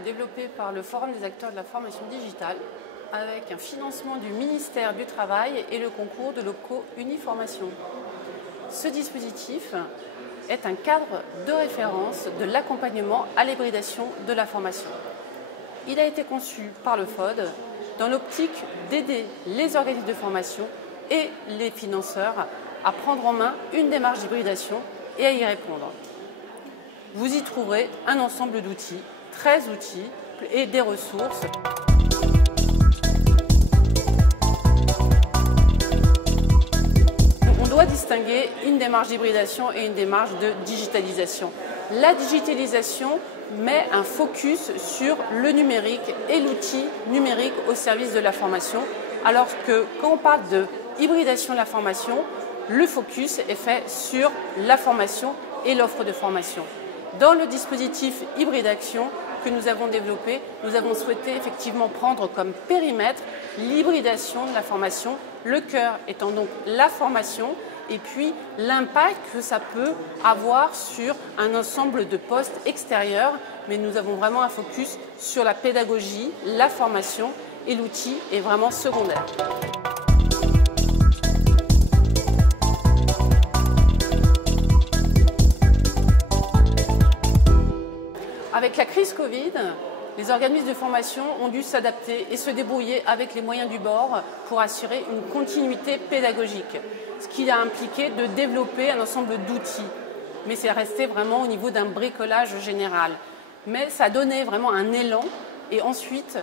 développé par le Forum des acteurs de la formation digitale avec un financement du ministère du Travail et le concours de Locaux Uniformation. Ce dispositif est un cadre de référence de l'accompagnement à l'hybridation de la formation. Il a été conçu par le FOD dans l'optique d'aider les organismes de formation et les financeurs à prendre en main une démarche d'hybridation et à y répondre. Vous y trouverez un ensemble d'outils, 13 outils et des ressources. On doit distinguer une démarche d'hybridation et une démarche de digitalisation. La digitalisation met un focus sur le numérique et l'outil numérique au service de la formation, alors que quand on parle de hybridation de la formation, le focus est fait sur la formation et l'offre de formation. Dans le dispositif Hybridation que nous avons développé, nous avons souhaité effectivement prendre comme périmètre l'hybridation de la formation, le cœur étant donc la formation et puis l'impact que ça peut avoir sur un ensemble de postes extérieurs, mais nous avons vraiment un focus sur la pédagogie, la formation et l'outil est vraiment secondaire. Avec la crise Covid, les organismes de formation ont dû s'adapter et se débrouiller avec les moyens du bord pour assurer une continuité pédagogique, ce qui a impliqué de développer un ensemble d'outils. Mais c'est resté vraiment au niveau d'un bricolage général. Mais ça a donné vraiment un élan et ensuite,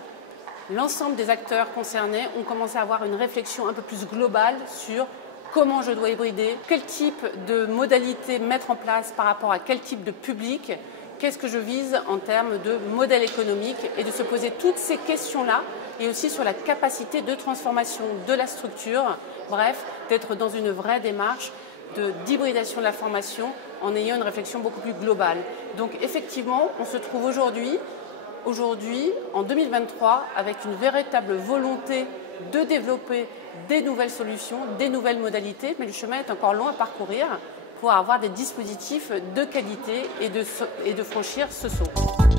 l'ensemble des acteurs concernés ont commencé à avoir une réflexion un peu plus globale sur comment je dois hybrider, quel type de modalités mettre en place par rapport à quel type de public. Qu'est-ce que je vise en termes de modèle économique et de se poser toutes ces questions-là et aussi sur la capacité de transformation de la structure, bref, d'être dans une vraie démarche d'hybridation de la formation en ayant une réflexion beaucoup plus globale. Donc effectivement, on se trouve aujourd'hui, en 2023, avec une véritable volonté de développer des nouvelles solutions, des nouvelles modalités, mais le chemin est encore long à parcourir pour avoir des dispositifs de qualité et de franchir ce saut.